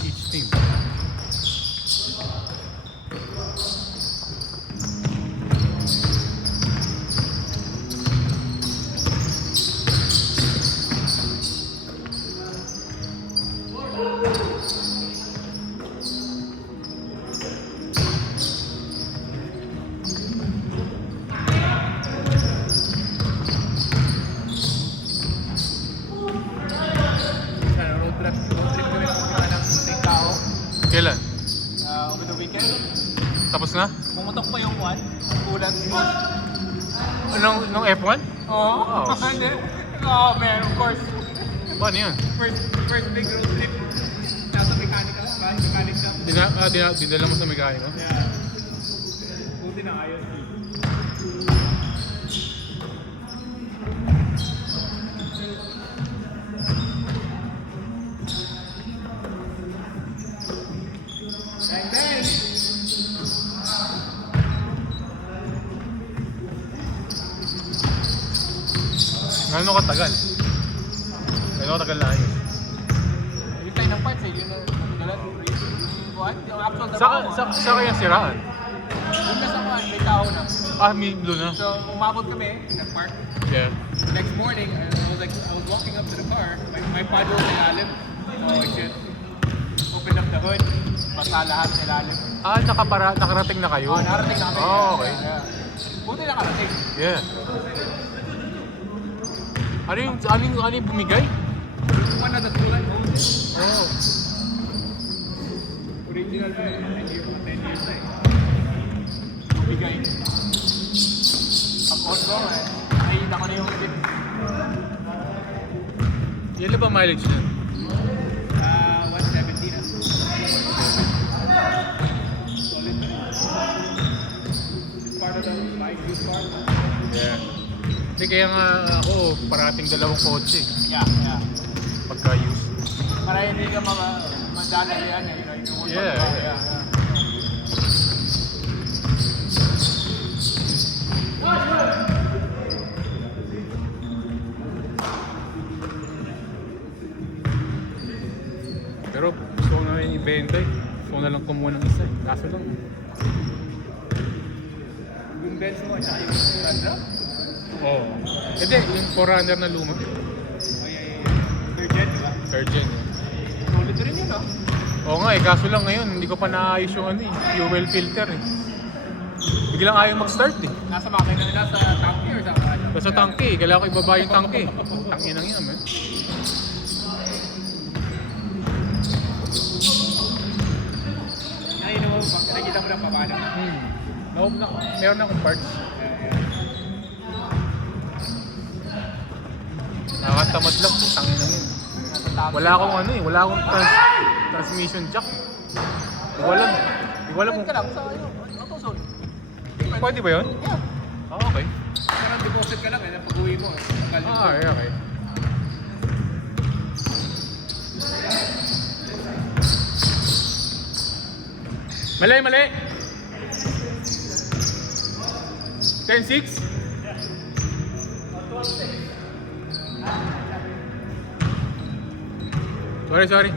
each team. Kailan? Over the weekend. Tapos na? Pumutok pa yung one. Ulan. Nung F1? Oo. Oh. Oh man, of course. Paano yun? First big road trip. Nasa mechanical shop. Dinala mo sa mekaniko? Yeah. Buti na ayos. Bang bang! Gano'n katagal? Gano'n katagal na ayos? Yung tayo ng parts eh, yun ang dalan. What? Yung actual trabaho. Sa kaya siraan? Yung nasa kuhan, may tao na. May blue na. So, umabot kami, nag-park. Yeah. The next morning, I was walking up to the car. My pod was ilalim. So I should open up the hood. Basta lahat ilalim. Nakarating na kayo? Narating na kami. Oh, okay. Yeah. Buti nakarating. Yeah. Ano yung bumigay? One na natulan. Oh. Original pa eh. 10 years na eh. Bigay. Tapos ko eh. Nakita ko na yung tip. Yan ba mileage na? 170 na. Solid na. Part of the bike use part. Yeah. Kasi kaya nga ako, parating dalawang kotse Yeah. pagka-use. Para hindi ka madadalian eh. Yeah. Pero gusto ko na rin ibenta eh. Gusto ko na lang kumuha ng isa eh. Kaso lang. Yung Benz mo at saka yung Sandra? Oo. Hindi, yung 400 na luma. Third gen, di ba? Third gen. Solid rin yun, no? Oo nga eh, kaso lang ngayon, hindi ko pa naayos yung fuel filter eh. Biglang ayaw mag-start eh. Nasa makina nila sa tanke or sa ano? Basta tangke eh, kailangan ko ibaba yung tangke eh. Tangin ang yan, man. Ay, no, nakikita mo lang paano. Meron akong parts. Nakakatamad lang, putangin lang yun. Wala akong transmission jack. Di ko alam Pwede ka lang sa AutoZone. Pwede ba yun? Yeah. Okay. Parang deposit ka lang eh, pag-uwi mo. Okay. Mali! 10-6? Sorry.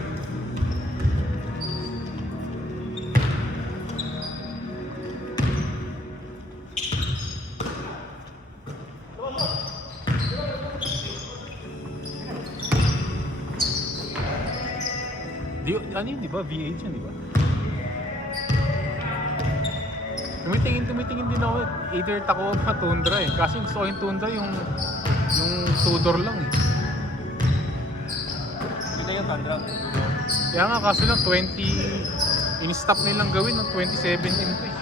Ano yun, di ba? V8 yun, di ba? Tumitingin din ako. Either Tacoma, Tundra eh. Kasi gusto ko yung Tundra, yung two-door lang eh. Hindi yung Sandra. Kaya nga, kaso lang 20... In-stop nilang gawin ng 2017 pa eh.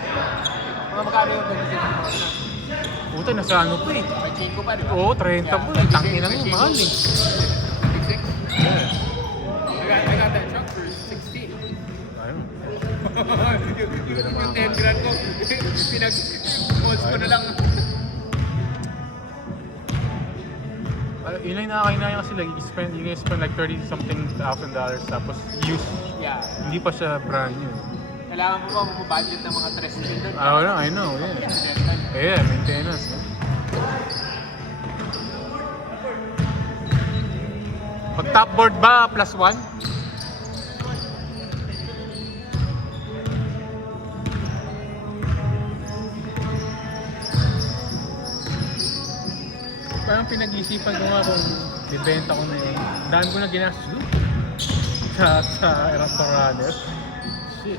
Mga magkano yung 26? Puta, nasa ano pa eh. May 5 pa, di ba? Oo, 30 pa eh. Tangin na yun, mahal eh. 26? Yeah. I got that truck for 16. Ayun. Yung 10 grand ko, pinag-post ko na lang. Yun lang nakakainaya kasi like, you can spend like $30-something thousand tapos use. Yeah. Hindi pa siya brand new. Kailangan mo ba budget ng mga 3 cylinder? I know, yeah. Yeah, maintenance. Pag top board ba, +1? pinag-isipan ko nga kung bibenta ko na yun. Dami ko na ginastos doon. Sa Raptor Runner. Shit.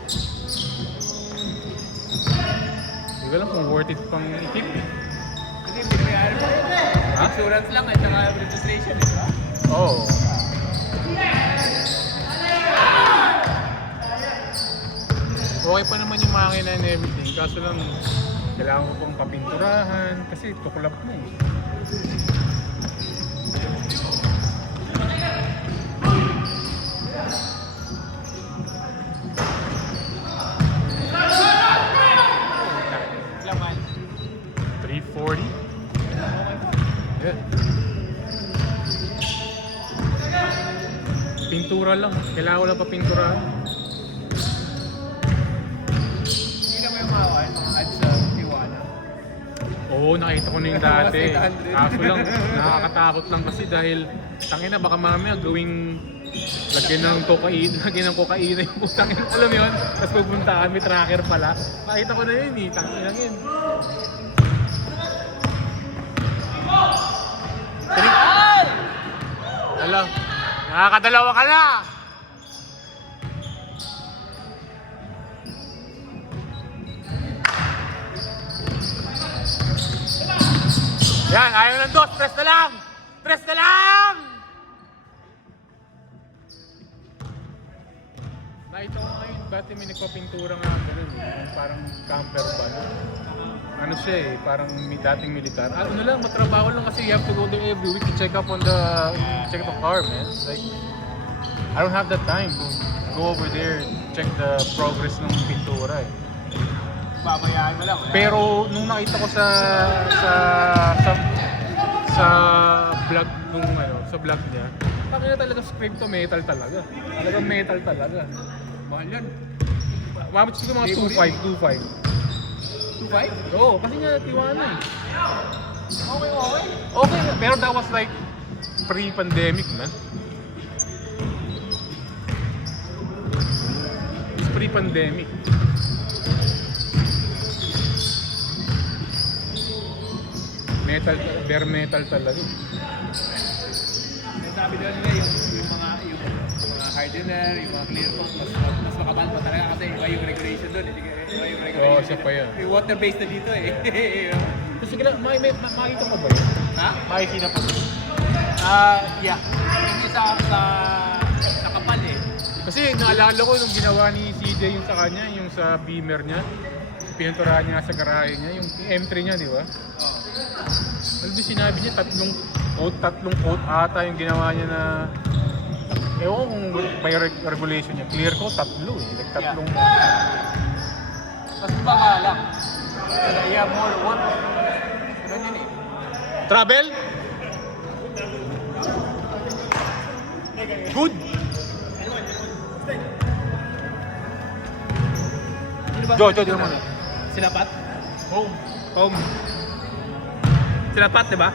Hindi ko alam kung worth it pang i-keep eh. Kasi binayaran mo yun eh. Ha? Insurance lang at saka registration eh, diba? Oo. Okay pa naman yung makina and everything. Kaso lang, kailangan ko pang papinturahan. Kasi tuklap na eh. Laman. 340? Yeah. Pintura lang. Kailangan ko lang papinturahan. Hindi naman yung mga ads sa Tijuana. Oo, nakita ko na yung dati. Mas 800. Kaso lang, nakakatakot lang kasi dahil tangina baka mamaya gawing lagyan ng kokaina yung putang ina. Alam mo yun? Tapos pupunta kami, tracker pala. Nakita ko na yun eh, tangina yun. Alam, nakakadalawa ka na! Yan, ayaw ng dos. Press na lang! Press na lang! Nakita ko ngayon, dati may nagpapintura nga ganun eh. Parang camper ba? Ano siya eh, parang dating militar. Ano lang, matrabaho lang kasi you have to go there every week to check up on check the car, man. Like, I don't have the time to go over there, check the progress ng pintura eh. Babayaan mo lang. Wala. Pero nung nakita ko sa vlog sa vlog niya, pakita talaga scrape to metal talaga. Talagang metal talaga. Mahal yan. Mabot siguro mga 2.5. 2.5? Oo, kasi nga Tijuana eh. Okay, okay. Okay, pero that was like pre-pandemic, man. It's pre-pandemic. Metal, bare metal talaga. Sabi doon nila yung mga hardener, yung mga clear coat, mas makabal pa talaga kasi iba yung regulation doon. Iba yung regulation. Oo, siya pa yan. Yung water based na dito eh. Kasi makikita mo ba yun? Ha? Makikita pa. Yeah. Hindi sa kapal eh. Kasi naalala ko nung ginawa ni CJ yung sa kanya, yung sa Beamer niya. Pininturahan niya sa garahe niya, yung M3 niya, di ba? Oo. Ano ba sinabi niya? Tatlong coat ata yung ginawa niya na... Ewan kung by regulation niya. Clear coat, tatlo eh. Like tatlong... Mas baka lang. You have more work. Ganun yun eh. Travel? Good! Jo, muna. Sinapat? Home. Home. Sinapat, di ba?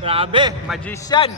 Grabe, magician!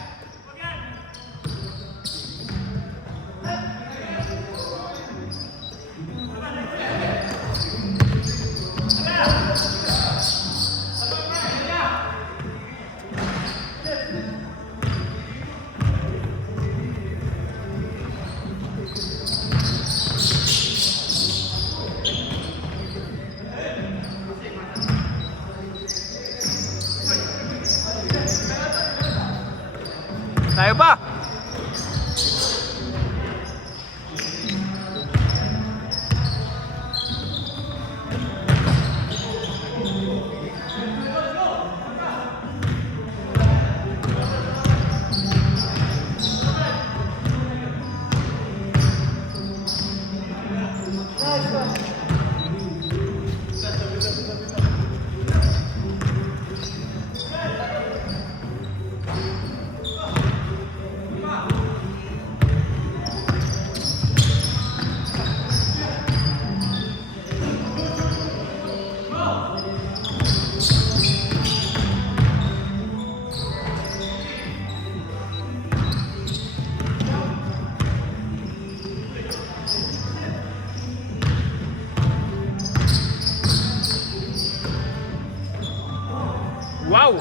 Wow!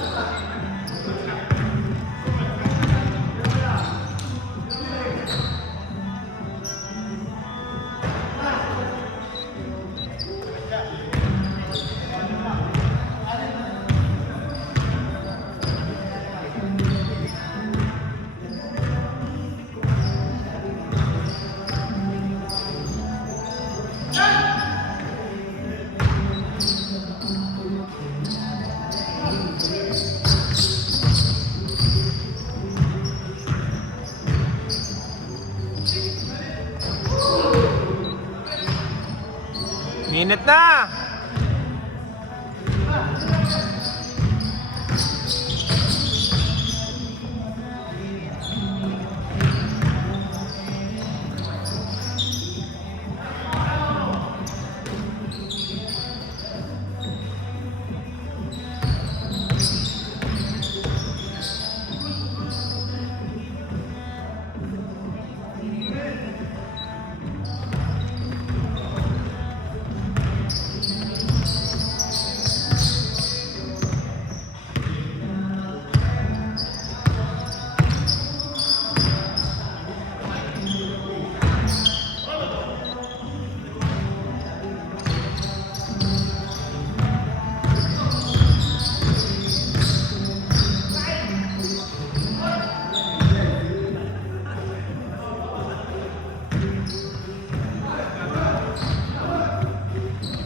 Minute na!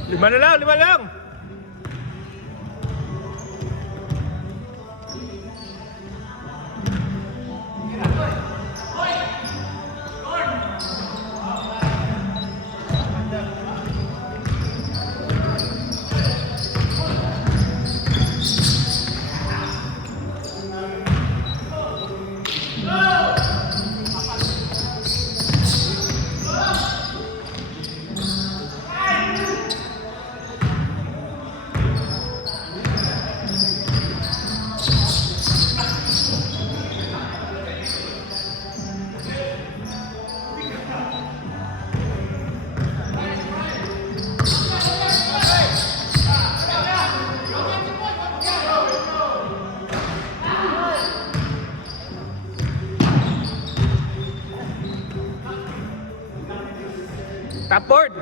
Lima na lang, lima lang! Top board!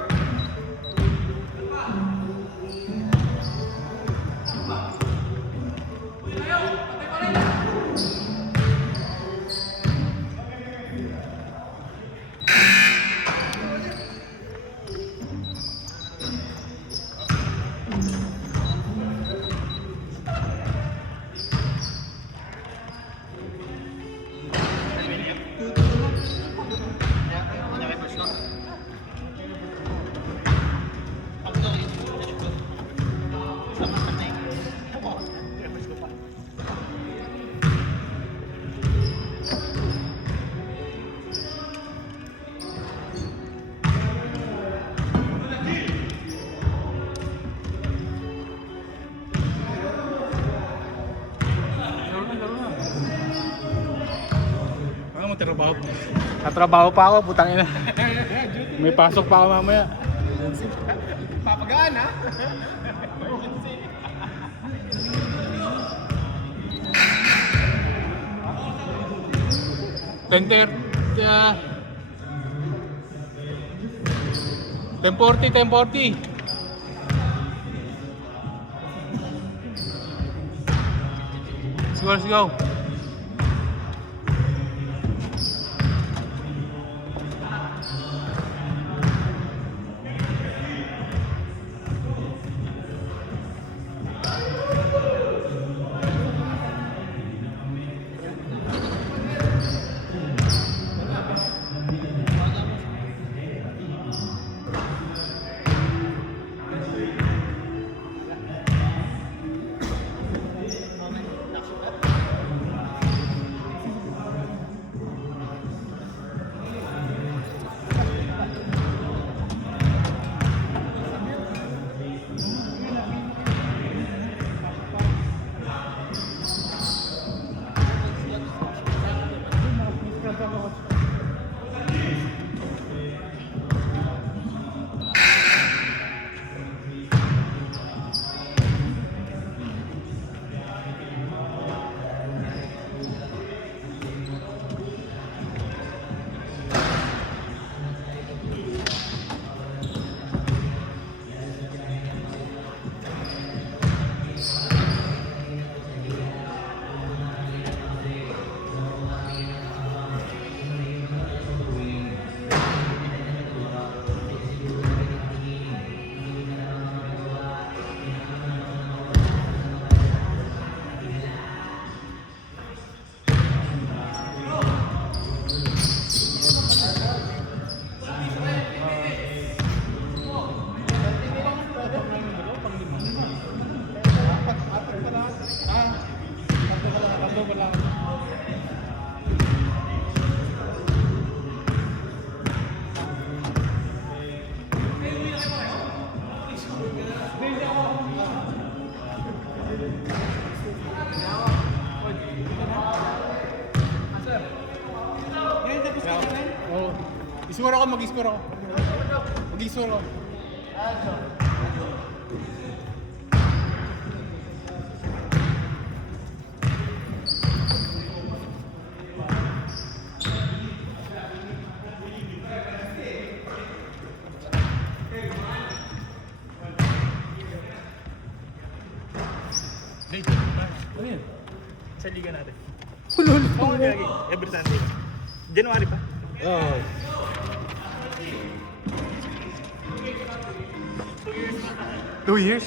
Trabaho. Natrabaho pa ako, putang ina. May pasok pa ako mamaya. Papagaan ha? 10:40, 10:40. Let's go. Mag-score ako, mag-score ako. Mag-score ako. Date. Ano yan? Sa liga natin. Hulul. Oo, gagi. Every Sunday. January pa. Oh. Two years?